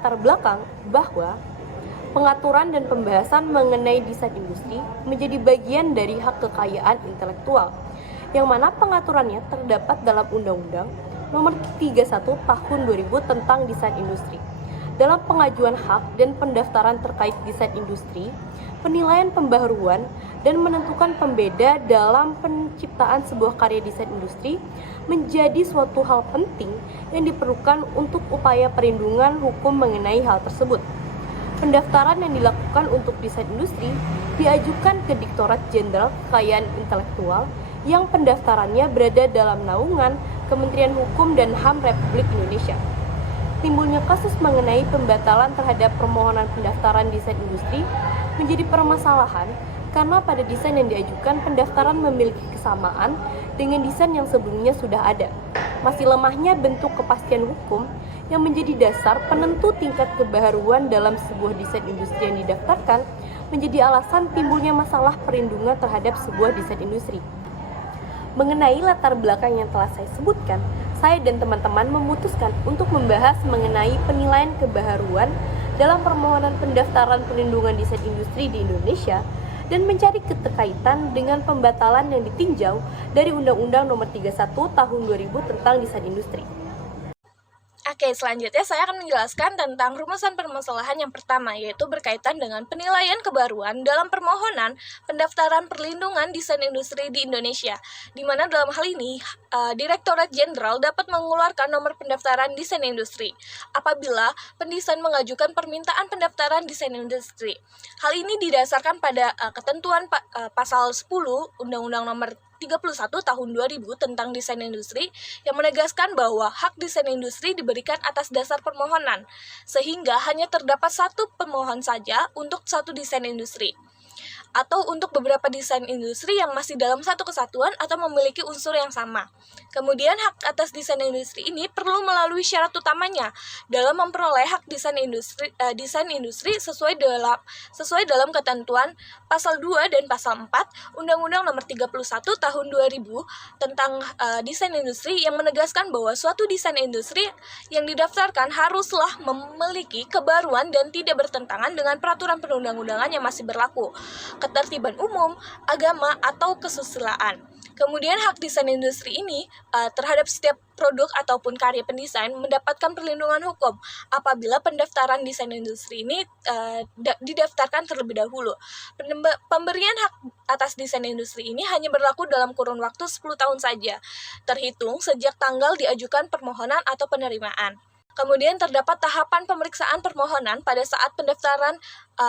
latar belakang bahwa pengaturan dan pembahasan mengenai desain industri menjadi bagian dari hak kekayaan intelektual, yang mana pengaturannya terdapat dalam Undang-Undang Nomor 31 Tahun 2000 tentang Desain Industri. Dalam pengajuan hak dan pendaftaran terkait desain industri, penilaian pembaharuan, dan menentukan pembeda dalam penciptaan sebuah karya desain industri menjadi suatu hal penting yang diperlukan untuk upaya perlindungan hukum mengenai hal tersebut. Pendaftaran yang dilakukan untuk desain industri diajukan ke Direktorat Jenderal Kekayaan Intelektual yang pendaftarannya berada dalam naungan Kementerian Hukum dan HAM Republik Indonesia. Timbulnya kasus mengenai pembatalan terhadap permohonan pendaftaran desain industri menjadi permasalahan karena pada desain yang diajukan pendaftaran memiliki kesamaan dengan desain yang sebelumnya sudah ada. Masih lemahnya bentuk kepastian hukum yang menjadi dasar penentu tingkat kebaharuan dalam sebuah desain industri yang didaftarkan menjadi alasan timbulnya masalah perlindungan terhadap sebuah desain industri. Mengenai latar belakang yang telah saya sebutkan, saya dan teman-teman memutuskan untuk membahas mengenai penilaian kebaharuan dalam permohonan pendaftaran perlindungan desain industri di Indonesia dan mencari keterkaitan dengan pembatalan yang ditinjau dari Undang-Undang Nomor 31 Tahun 2000 tentang Desain Industri. Oke, selanjutnya saya akan menjelaskan tentang rumusan permasalahan yang pertama, yaitu berkaitan dengan penilaian kebaruan dalam permohonan pendaftaran perlindungan desain industri di Indonesia, di mana dalam hal ini Direktorat Jenderal dapat mengeluarkan nomor pendaftaran desain industri apabila pendesain mengajukan permintaan pendaftaran desain industri. Hal ini didasarkan pada ketentuan pasal 10 Undang-Undang Nomor 31 Tahun 2000 tentang desain industri yang menegaskan bahwa hak desain industri diberikan atas dasar permohonan, sehingga hanya terdapat satu pemohon saja untuk satu desain industri, atau untuk beberapa desain industri yang masih dalam satu kesatuan atau memiliki unsur yang sama. Kemudian hak atas desain industri ini perlu melalui syarat utamanya dalam memperoleh hak desain industri sesuai dalam ketentuan pasal 2 dan pasal 4 Undang-Undang Nomor 31 Tahun 2000 tentang desain industri yang menegaskan bahwa suatu desain industri yang didaftarkan haruslah memiliki kebaruan dan tidak bertentangan dengan peraturan perundang-undangan yang masih berlaku, ketertiban umum, agama, atau kesusilaan. Kemudian hak desain industri ini terhadap setiap produk ataupun karya pendesain mendapatkan perlindungan hukum apabila pendaftaran desain industri ini didaftarkan terlebih dahulu. Pemberian hak atas desain industri ini hanya berlaku dalam kurun waktu 10 tahun saja, terhitung sejak tanggal diajukan permohonan atau penerimaan. Kemudian terdapat tahapan pemeriksaan permohonan pada saat pendaftaran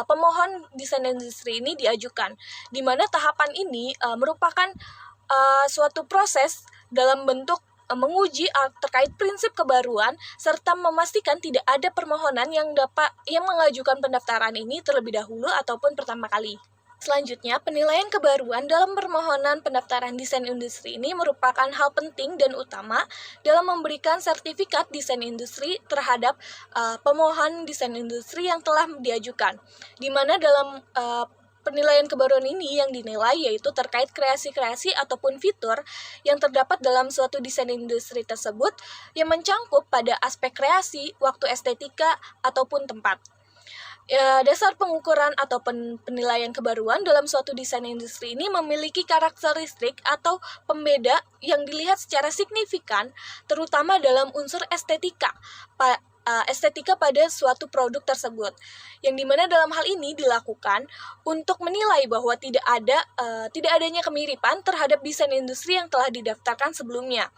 pemohon desain industri ini diajukan, di mana tahapan ini merupakan suatu proses dalam bentuk menguji terkait prinsip kebaruan serta memastikan tidak ada permohonan yang mengajukan pendaftaran ini terlebih dahulu ataupun pertama kali. Selanjutnya, penilaian kebaruan dalam permohonan pendaftaran desain industri ini merupakan hal penting dan utama dalam memberikan sertifikat desain industri terhadap pemohon desain industri yang telah diajukan, di mana dalam penilaian kebaruan ini yang dinilai yaitu terkait kreasi-kreasi ataupun fitur yang terdapat dalam suatu desain industri tersebut yang mencangkup pada aspek kreasi, waktu estetika, ataupun tempat. Dasar pengukuran atau penilaian kebaruan dalam suatu desain industri ini memiliki karakteristik atau pembeda yang dilihat secara signifikan, terutama dalam unsur estetika pada suatu produk tersebut, yang dimana dalam hal ini dilakukan untuk menilai bahwa tidak adanya kemiripan terhadap desain industri yang telah didaftarkan sebelumnya.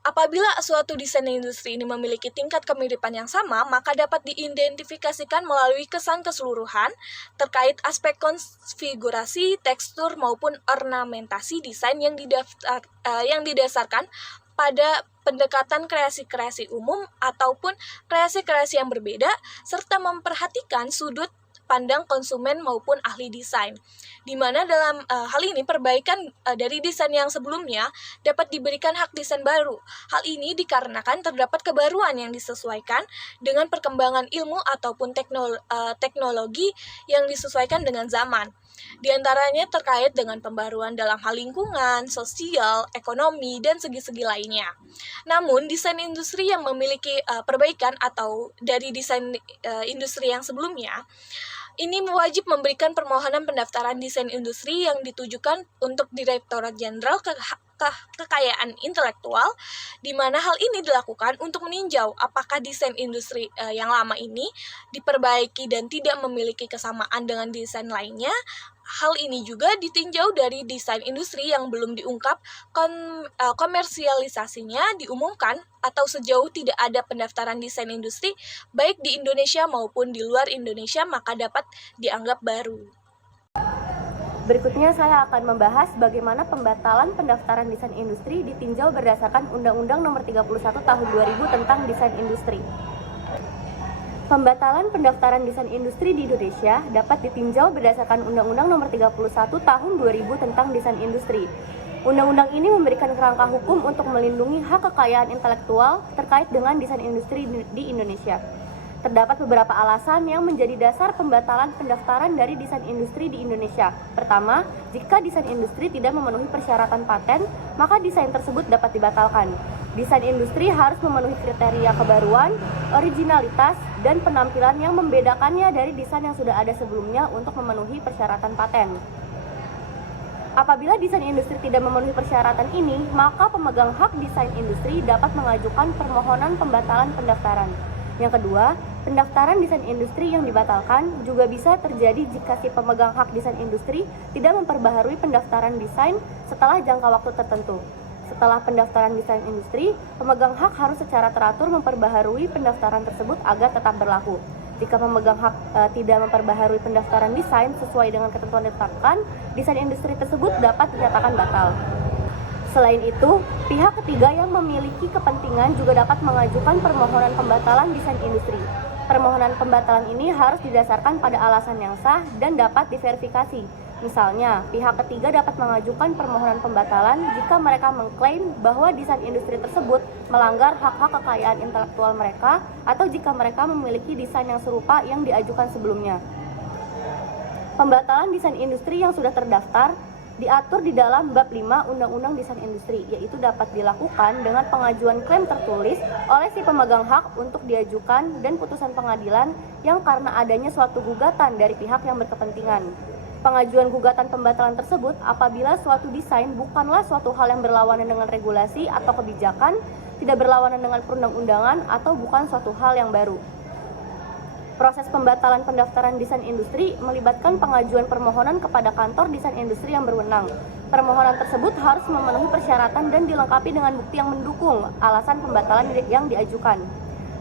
Apabila suatu desain industri ini memiliki tingkat kemiripan yang sama, maka dapat diidentifikasikan melalui kesan keseluruhan terkait aspek konfigurasi, tekstur, maupun ornamentasi desain yang didasarkan pada pendekatan kreasi-kreasi umum ataupun kreasi-kreasi yang berbeda, serta memperhatikan sudut pandang konsumen maupun ahli desain, di mana dalam hal ini perbaikan dari desain yang sebelumnya dapat diberikan hak desain baru. Hal ini dikarenakan terdapat kebaruan yang disesuaikan dengan perkembangan ilmu ataupun teknologi yang disesuaikan dengan zaman. Di antaranya terkait dengan pembaruan dalam hal lingkungan, sosial, ekonomi, dan segi-segi lainnya. Namun, desain industri yang memiliki perbaikan atau dari desain industri yang sebelumnya, ini wajib memberikan permohonan pendaftaran desain industri yang ditujukan untuk Direktorat Jenderal Kekayaan Intelektual, di mana hal ini dilakukan untuk meninjau apakah desain industri yang lama ini diperbaiki dan tidak memiliki kesamaan dengan desain lainnya. Hal ini juga ditinjau dari desain industri yang belum diungkap komersialisasinya diumumkan atau sejauh tidak ada pendaftaran desain industri baik di Indonesia maupun di luar Indonesia maka dapat dianggap baru. Berikutnya saya akan membahas bagaimana pembatalan pendaftaran desain industri ditinjau berdasarkan Undang-Undang Nomor 31 Tahun 2000 tentang Desain Industri. Pembatalan pendaftaran desain industri di Indonesia dapat ditinjau berdasarkan Undang-Undang Nomor 31 Tahun 2000 tentang Desain Industri. Undang-undang ini memberikan kerangka hukum untuk melindungi hak kekayaan intelektual terkait dengan desain industri di Indonesia. Terdapat beberapa alasan yang menjadi dasar pembatalan pendaftaran dari desain industri di Indonesia. Pertama, jika desain industri tidak memenuhi persyaratan paten, maka desain tersebut dapat dibatalkan. Desain industri harus memenuhi kriteria kebaruan, originalitas, dan penampilan yang membedakannya dari desain yang sudah ada sebelumnya untuk memenuhi persyaratan paten. Apabila desain industri tidak memenuhi persyaratan ini, maka pemegang hak desain industri dapat mengajukan permohonan pembatalan pendaftaran. Yang kedua, pendaftaran desain industri yang dibatalkan juga bisa terjadi jika si pemegang hak desain industri tidak memperbaharui pendaftaran desain setelah jangka waktu tertentu. Setelah pendaftaran desain industri, pemegang hak harus secara teratur memperbaharui pendaftaran tersebut agar tetap berlaku. Jika pemegang hak tidak memperbaharui pendaftaran desain sesuai dengan ketentuan ditetapkan, desain industri tersebut dapat dinyatakan batal. Selain itu, pihak ketiga yang memiliki kepentingan juga dapat mengajukan permohonan pembatalan desain industri. Permohonan pembatalan ini harus didasarkan pada alasan yang sah dan dapat diverifikasi. Misalnya, pihak ketiga dapat mengajukan permohonan pembatalan jika mereka mengklaim bahwa desain industri tersebut melanggar hak-hak kekayaan intelektual mereka atau jika mereka memiliki desain yang serupa yang diajukan sebelumnya. Pembatalan desain industri yang sudah terdaftar diatur di dalam bab 5 Undang-Undang Desain Industri, yaitu dapat dilakukan dengan pengajuan klaim tertulis oleh si pemegang hak untuk diajukan dan putusan pengadilan yang karena adanya suatu gugatan dari pihak yang berkepentingan. Pengajuan gugatan pembatalan tersebut apabila suatu desain bukanlah suatu hal yang berlawanan dengan regulasi atau kebijakan, tidak berlawanan dengan perundang-undangan atau bukan suatu hal yang baru. Proses pembatalan pendaftaran desain industri melibatkan pengajuan permohonan kepada kantor desain industri yang berwenang. Permohonan tersebut harus memenuhi persyaratan dan dilengkapi dengan bukti yang mendukung alasan pembatalan yang diajukan.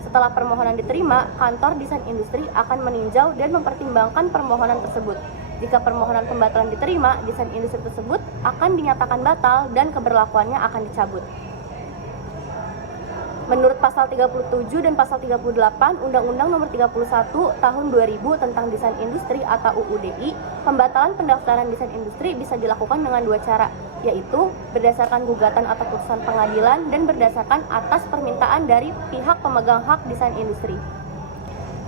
Setelah permohonan diterima, kantor desain industri akan meninjau dan mempertimbangkan permohonan tersebut. Jika permohonan pembatalan diterima, desain industri tersebut akan dinyatakan batal dan keberlakuannya akan dicabut. Menurut pasal 37 dan pasal 38 Undang-Undang Nomor 31 Tahun 2000 tentang Desain Industri atau UUDI, pembatalan pendaftaran desain industri bisa dilakukan dengan dua cara, yaitu berdasarkan gugatan atau putusan pengadilan dan berdasarkan atas permintaan dari pihak pemegang hak desain industri.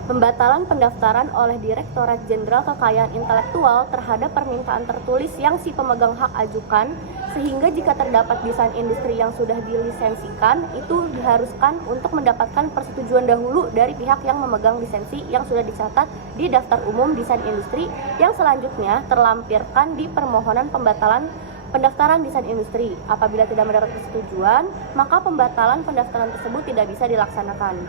Pembatalan pendaftaran oleh Direktorat Jenderal Kekayaan Intelektual terhadap permintaan tertulis yang si pemegang hak ajukan, sehingga jika terdapat desain industri yang sudah dilisensikan, itu diharuskan untuk mendapatkan persetujuan dahulu dari pihak yang memegang lisensi yang sudah dicatat di Daftar Umum Desain Industri yang selanjutnya terlampirkan di permohonan pembatalan pendaftaran desain industri. Apabila tidak mendapat persetujuan, maka pembatalan pendaftaran tersebut tidak bisa dilaksanakan.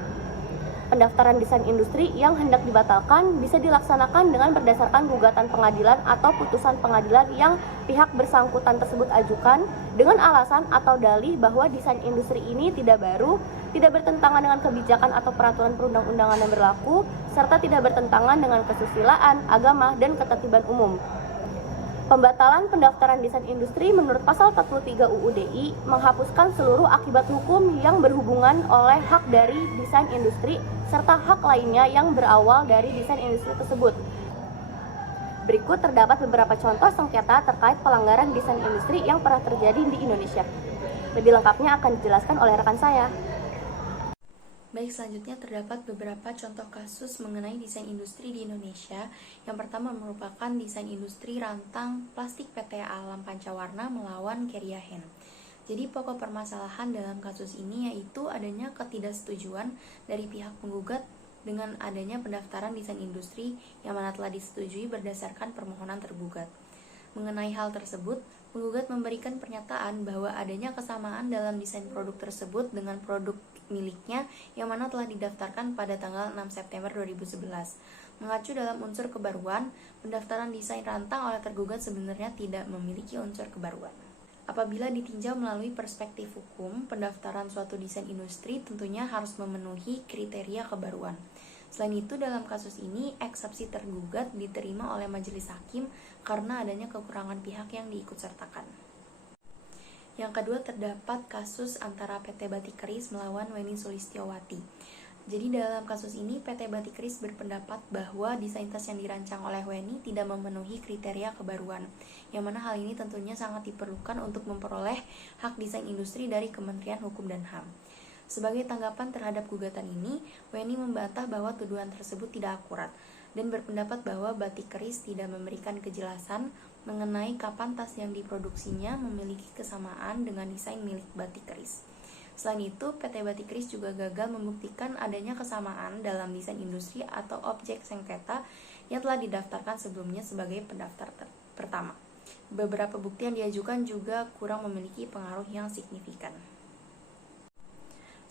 Pendaftaran desain industri yang hendak dibatalkan bisa dilaksanakan dengan berdasarkan gugatan pengadilan atau putusan pengadilan yang pihak bersangkutan tersebut ajukan dengan alasan atau dalih bahwa desain industri ini tidak baru, tidak bertentangan dengan kebijakan atau peraturan perundang-undangan yang berlaku, serta tidak bertentangan dengan kesusilaan, agama, dan ketertiban umum. Pembatalan pendaftaran desain industri menurut pasal 43 UUDI menghapuskan seluruh akibat hukum yang berhubungan oleh hak dari desain industri serta hak lainnya yang berawal dari desain industri tersebut. Berikut terdapat beberapa contoh sengketa terkait pelanggaran desain industri yang pernah terjadi di Indonesia. Lebih lengkapnya akan dijelaskan oleh rekan saya. Baik, selanjutnya terdapat beberapa contoh kasus mengenai desain industri di Indonesia. Yang pertama merupakan desain industri rantang plastik PT Alam Pancawarna melawan Keriahen. Jadi pokok permasalahan dalam kasus ini yaitu adanya ketidaksetujuan dari pihak penggugat dengan adanya pendaftaran desain industri yang mana telah disetujui berdasarkan permohonan tergugat. Mengenai hal tersebut, penggugat memberikan pernyataan bahwa adanya kesamaan dalam desain produk tersebut dengan produk miliknya yang mana telah didaftarkan pada tanggal 6 September 2011. Mengacu dalam unsur kebaruan, pendaftaran desain rantang oleh tergugat sebenarnya tidak memiliki unsur kebaruan. Apabila ditinjau melalui perspektif hukum, pendaftaran suatu desain industri tentunya harus memenuhi kriteria kebaruan. Selain itu, dalam kasus ini, eksepsi tergugat diterima oleh majelis hakim karena adanya kekurangan pihak yang diikutsertakan. Yang kedua, terdapat kasus antara PT Batik Keris melawan Weni Sulistyowati. Jadi dalam kasus ini, PT Batik Keris berpendapat bahwa desain tas yang dirancang oleh Weni tidak memenuhi kriteria kebaruan, yang mana hal ini tentunya sangat diperlukan untuk memperoleh hak desain industri dari Kementerian Hukum dan HAM. Sebagai tanggapan terhadap gugatan ini, Weni membantah bahwa tuduhan tersebut tidak akurat dan berpendapat bahwa Batik Keris tidak memberikan kejelasan mengenai kapan tas yang diproduksinya memiliki kesamaan dengan desain milik Batik Keris. Selain itu, PT Batik Keris juga gagal membuktikan adanya kesamaan dalam desain industri atau objek sengketa yang telah didaftarkan sebelumnya sebagai pendaftar pertama. Beberapa bukti yang diajukan juga kurang memiliki pengaruh yang signifikan.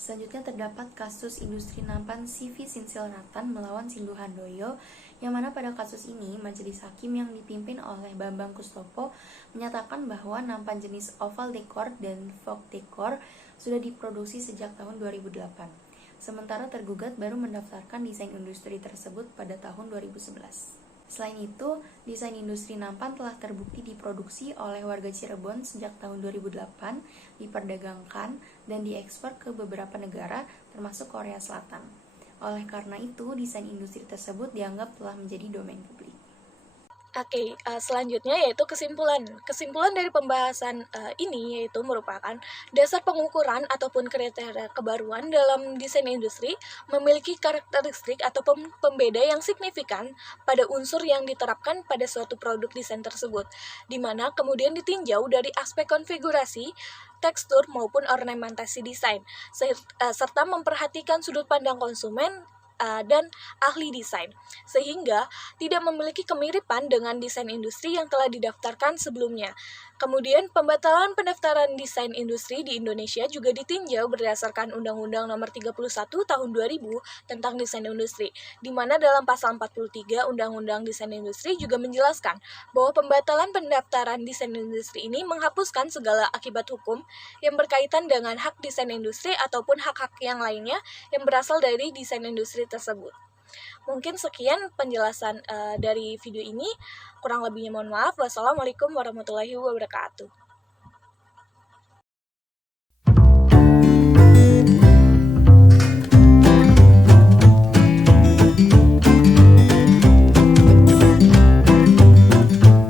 Selanjutnya terdapat kasus industri nampan CV Sinsil-Ratan melawan Sindu Handoyo, yang mana pada kasus ini majelis hakim yang dipimpin oleh Bambang Kustopo menyatakan bahwa nampan jenis oval decor dan Vogue decor sudah diproduksi sejak tahun 2008. Sementara tergugat baru mendaftarkan desain industri tersebut pada tahun 2011. Selain itu, desain industri nampan telah terbukti diproduksi oleh warga Cirebon sejak tahun 2008, diperdagangkan, dan diekspor ke beberapa negara, termasuk Korea Selatan. Oleh karena itu, desain industri tersebut dianggap telah menjadi domain publik. Oke, selanjutnya yaitu kesimpulan. Kesimpulan dari pembahasan ini yaitu merupakan dasar pengukuran ataupun kriteria kebaruan dalam desain industri memiliki karakteristik atau pembeda yang signifikan pada unsur yang diterapkan pada suatu produk desain tersebut, di mana kemudian ditinjau dari aspek konfigurasi, tekstur maupun ornamentasi desain, serta memperhatikan sudut pandang konsumen dan ahli desain, sehingga tidak memiliki kemiripan dengan desain industri yang telah didaftarkan sebelumnya. Kemudian, pembatalan pendaftaran desain industri di Indonesia juga ditinjau berdasarkan Undang-Undang Nomor 31 Tahun 2000 tentang desain industri, di mana dalam pasal 43 Undang-Undang Desain Industri juga menjelaskan bahwa pembatalan pendaftaran desain industri ini menghapuskan segala akibat hukum yang berkaitan dengan hak desain industri ataupun hak-hak yang lainnya yang berasal dari desain industri tersebut. Mungkin sekian penjelasan dari video ini. Kurang lebihnya mohon maaf. Wassalamualaikum warahmatullahi wabarakatuh.